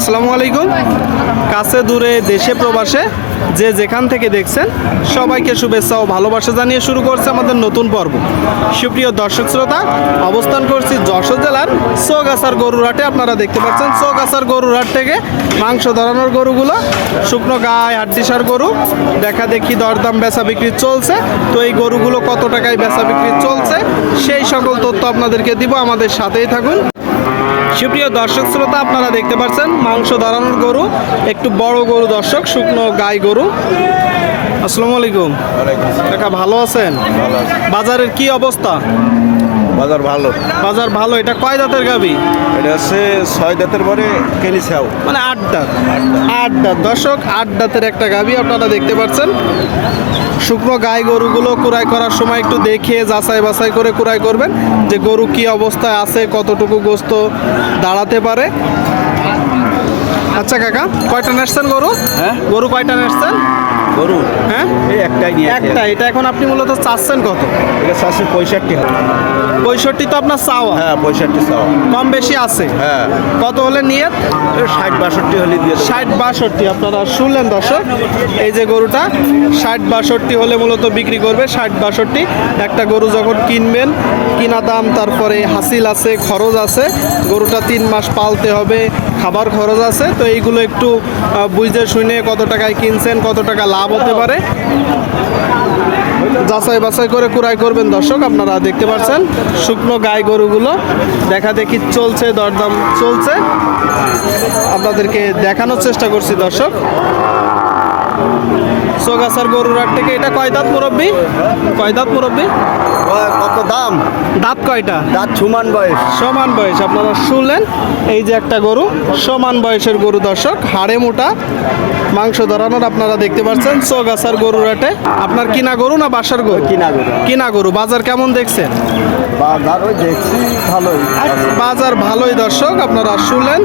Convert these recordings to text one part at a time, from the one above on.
আসসালামু আলাইকুম। কাছে দূরে দেশে প্রবাসে যে যেখান থেকে দেখছেন, সবাইকে শুভেচ্ছা ও ভালোবাসা জানিয়ে শুরু করছে আমাদের নতুন পর্ব। সুপ্রিয় দর্শক শ্রোতা, অবস্থান করছি যশোর জেলার চৌগাছার গরুরহাটে আপনারা দেখতে পাচ্ছেন চৌগাছার গরুরহাট থেকে মাংস ধরানোর গরুগুলো, শুকনো গায়ে হাড্ডিসার গরু, দেখা দেখি দরদাম বেচা বিক্রি চলছে। তো এই গরুগুলো কত টাকায় বেচা বিক্রি চলছে, সেই সকল তথ্য আপনাদেরকে দিব। আমাদের সাথেই থাকুন। সুপ্রিয় দর্শক শ্রোতা আপনারা দেখতে পাচ্ছেন মাংস দাঁড়ানোর গরু একটু বড় গরু দর্শক শুকনো গাই গরু। আসসালামু আলাইকুম। কাকা ভালো আছেন? বাজারের কি অবস্থা? বাজার ভালো। বাজার ভালো এটা কয় দাঁতের গাবি? এটা হচ্ছে ছয় দাঁতের পরে কেলি ছাও মানে আট দাঁত। আট দাঁত। দর্শক আট দাঁতের একটা গাবি আপনারা দেখতে পাচ্ছেন। শুকনো গাই গরুগুলো কুড়াই করার সময় একটু দেখে যাচাই বাছাই করে কুড়াই করবেন যে গরু কি অবস্থায় আছে কতটুকু গোস্ত দাঁড়াতে পারে। আচ্ছা কাকা কয়টা নেসছেন গরু? হ্যাঁ? গরু কয়টা নেসছেন গরু হ্যাঁ? এই একটাই নিয়ে। একটা এটা এখন আপনি মূলত চাচ্ছেন কত? এটা চারশো পঁয়ষট্টি পঁয়ষট্টি তো আপনার চাওয়া। হ্যাঁ পঁয়ষট্টি চাও কম বেশি আছে। হ্যাঁ। কত হলে নিয়ে ষাট বাষট্টি হলে দিয়ে ষাট বাষট্টি আপনারা শুনলেন দর্শক? এই যে গরুটা ষাট বাষট্টি হলে মূলত বিক্রি করবে। ষাট বাষট্টি একটা গরু যখন কিনবেন কিনা দাম তারপরে হাসিল আছে খরচ আছে। গরুটা তিন মাস পালতে হবে খাবার খরচ আছে, তো এইগুলো একটু বুঝতে শুনে কত টাকায় কিনছেন, কত টাকা লাভ হতে পারে। যাচাই বাছাই করে কুড়াই করবেন দর্শক, আপনারা দেখতে পাচ্ছেন, শুকনো গায়ে গরুগুলো দেখা দেখি চলছে, দরদাম চলছে। আপনাদেরকে দেখানোর চেষ্টা করছি দর্শক। সোগাছার গরুর হাট থেকে এটা কয় দাঁত মুরব্বী? কয় দাঁত মুরব্বী? কত দাম? দাঁত কয়টা? দাঁত ছুমান বয়স। সমান বয়স আপনারা শুনলেন? এই যে একটা গরু সমান বয়সের গরু দর্শক হাড়ে মোটা মাংস ধরানোর আপনারা দেখতে পাচ্ছেন সোগাছার গরুর হাটে। আপনার কিনা গরু না বাসার গরু? কিনা গরু। কিনা গরু বাজার কেমন দেখছেন? বাজার ওই দেখছি ভালোই। বাজার ভালোই দর্শক আপনারা শুনলেন।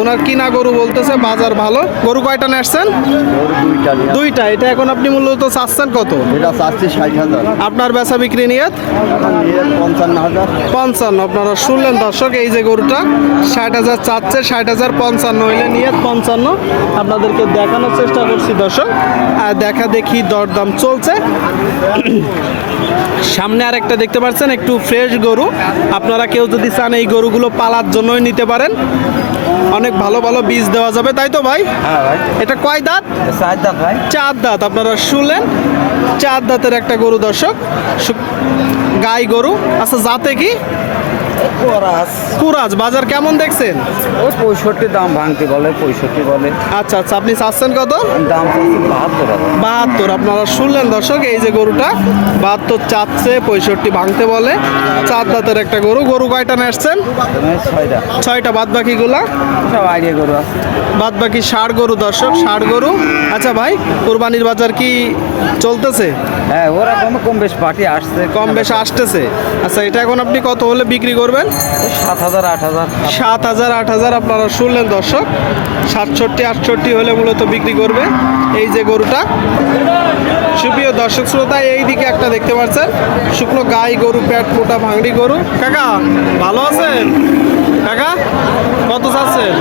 ওনার কিনা গরু বলতেছে বাজার ভালো। গরু কয়টা নেসছেন দুইটা এটা এখন আপনি মূলত চাচ্ছেন কত? এটা চাচ্ছি ষাট হাজার। আপনার বেচা বিক্রি নিয়ে নিয়ে পঞ্চান্ন হাজার। পঞ্চান্ন আপনারা শুনলেন দর্শক এই যে গরুটা ষাট হাজার চাচ্ছে ষাট হাজার পঞ্চান্ন হইলে নিয়ে পঞ্চান্ন। আপনাদেরকে দেখানোর চেষ্টা করছি দর্শক আর দেখা দেখি দরদাম চলছে। সামনে আর একটা দেখতে পাচ্ছেন একটু ফ্রেশ গরু। আপনারা কেউ যদি চান এই গরুগুলো পালার জন্যই নিতে পারেন। অনেক ভালো ভালো বীজ দেওয়া যাবে তাই তো ভাই? হ্যাঁ এটা কয় দাঁত? ষাট দাঁত ভাই। চার দাঁত আপনারা শুনলেন? চার দাঁতের একটা গরু দর্শক। গাই গরু। আচ্ছা জাতে কি? কোরাস। কুরাজ বাজার কেমন দেখছেন? ওই পঁয়ষট্টি দাম ভাঙতে বলে পঁয়ষট্টি বলে। আচ্ছা আচ্ছা আপনি চাচ্ছেন কত? দাম বাহাত্তর বাহাত্তর আপনারা শুনলেন দর্শক এই যে গরুটা বাহাত্তর চাচ্ছে পঁয়ষট্টি ভাঙতে বলে। চার দাঁতের একটা গরু গরু কয়টা নেসছেন ছয়টা। ছয়টা বাদ বাকিগুলা সব আইডিয়া গরু আছে। বাদ বাকি ষাড় গরু দর্শক ষাড় গরু। আচ্ছা ভাই কোরবানির বাজার কি চলতেছে? হ্যাঁ ওরা কম কম বেশ পার্টি আসছে। কম বেশ আসতেছে। আচ্ছা এটা এখন আপনি কত হলে বিক্রি করবেন? সাত হাজার আট হাজার। সাত হাজার আট হাজার আপনারা শুনলেন দর্শক। সাতষট্টি আটষট্টি হলে মূলত বিক্রি করবে এই যে গরুটা। সুপ্রিয় দর্শক শ্রোতা এই দিকে একটা দেখতে পাচ্ছেন। শুকনো গাই গরু প্যাট মোটা ভাঙড়ি গরু। কাকা ভালো আছেন? কাকা? চাচ্ছেন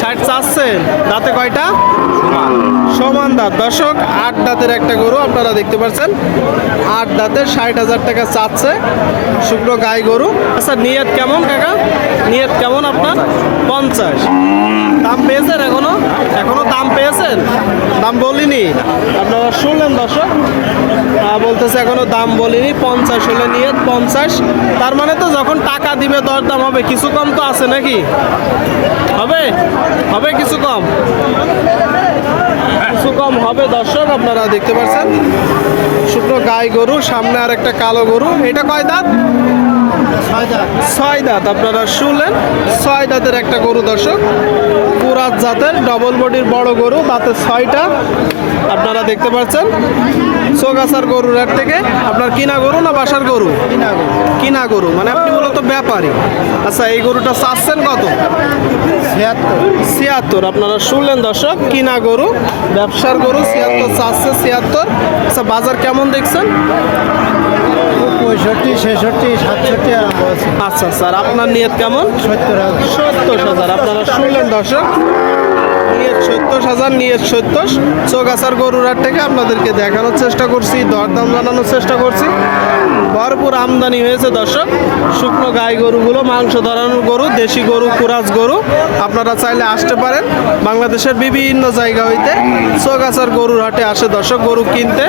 ষাট চাচ্ছেন দাঁতে কয়টা? সমান। দাঁত। দর্শক আট দাঁতের একটা গরু আপনারা দেখতে পাচ্ছেন। আট দাঁতের ষাট হাজার টাকা চাচ্ছে শুকনো গাই গরু। আচ্ছা নিয়ত কেমন কাকা? নিয়ত কেমন আপনার? পঞ্চাশ। দাম পেয়েছেন এখনও? এখনও দাম পেয়েছেন দাম বলিনি। আপনারা শুনলেন দর্শক? বলতেছে এখনও দাম বলিনি, পঞ্চাশ হলে নিয়ে পঞ্চাশ। তার মানে তো যখন টাকা দিবে, দরদাম হবে। কিছু কম তো আছে নাকি? হবে? হবে কিছু কম? কিছু কম হবে দর্শক, আপনারা দেখতে পাচ্ছেন। শুকনো গাই গরু, সামনে আর একটা কালো গরু। এটা কয় দাঁত? ছয় দাঁত আপনারা শুনলেন? ছয় দাঁতের একটা গরু দর্শক। পুরাত জাতের ডবল বডির বড় গরু দাঁতের ছয়টা। আপনারা দেখতে পাচ্ছেন? চোগাছার গরুর হাট থেকে। আপনার কিনা গরু না বাসার গরু? কিনা গরু। কিনা গরু মানে আপনি মূলত ব্যাপারী। আচ্ছা এই গরুটা চাচ্ছেন কত? ছিয়াত্তর। আপনারা শুনলেন দর্শক কিনা গরু ব্যবসার গরু ছিয়াত্তর চাচ্ছে ছিয়াত্তর। আচ্ছা বাজার কেমন দেখছেন? পঁয়ষট্টি ছেষট্টি সাতষট্টি আরম্ভ আছে আচ্ছা স্যার আপনার নিয়ত কেমন? সত্তর হাজার। সত্তর হাজার আপনারা শুনলেন দর্শক। নিয়ত সত্তর হাজার নিয়ত সত্তর। চৌগাছার গরুর হাট থেকে আপনাদেরকে দেখানোর চেষ্টা করছি দরদাম জানানোর চেষ্টা করছি। ভরপুর আমদানি হয়েছে দর্শক। শুকনো গাই গরুগুলো মাংস ধরানোর গরু দেশি গরু কুরাজ গরু। আপনারা চাইলে আসতে পারেন। বাংলাদেশের বিভিন্ন জায়গা হইতে চৌগাছার গরুর হাটে আসে দর্শক গরু কিনতে।